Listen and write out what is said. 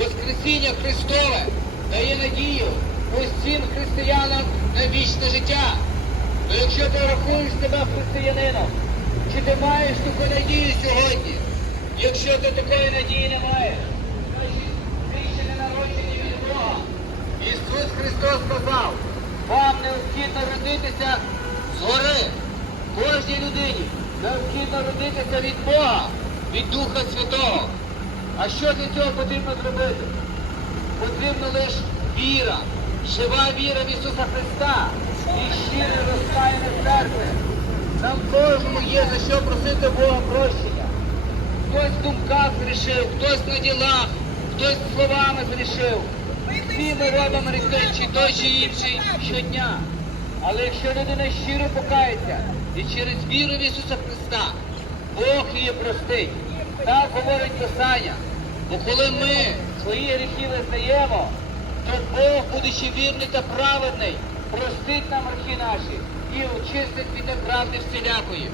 Воскресіння Христове дає надію усім християнам на вічне життя. То якщо ти рахуєш себе християнином, чи ти маєш таку надію сьогодні? Якщо ти такої надії не маєш, ти ще не народжені від Бога. Ісус Христос сказав, вам необхідно родитися згори. Кожній людині необхідно родитися від Бога, від Духа Святого. А що для цього потрібно зробити? Потрібна лише віра, жива віра в Ісуса Христа і щире розкаяне серце. Нам кожному є за що просити Бога прощення. Хтось в думках зрішив, хтось на ділах, хтось словами зрішив. Всі ми робимо гріхи, чи той, чи інший щодня. Але якщо людина щиро покається і через віру в Ісуса Христа, Бог її простить. Так говорить Писання. Бо коли ми свої гріхи визнаємо, то Бог, будучи вірний та праведний, простить нам гріхи наші і очистить від неправди всілякої.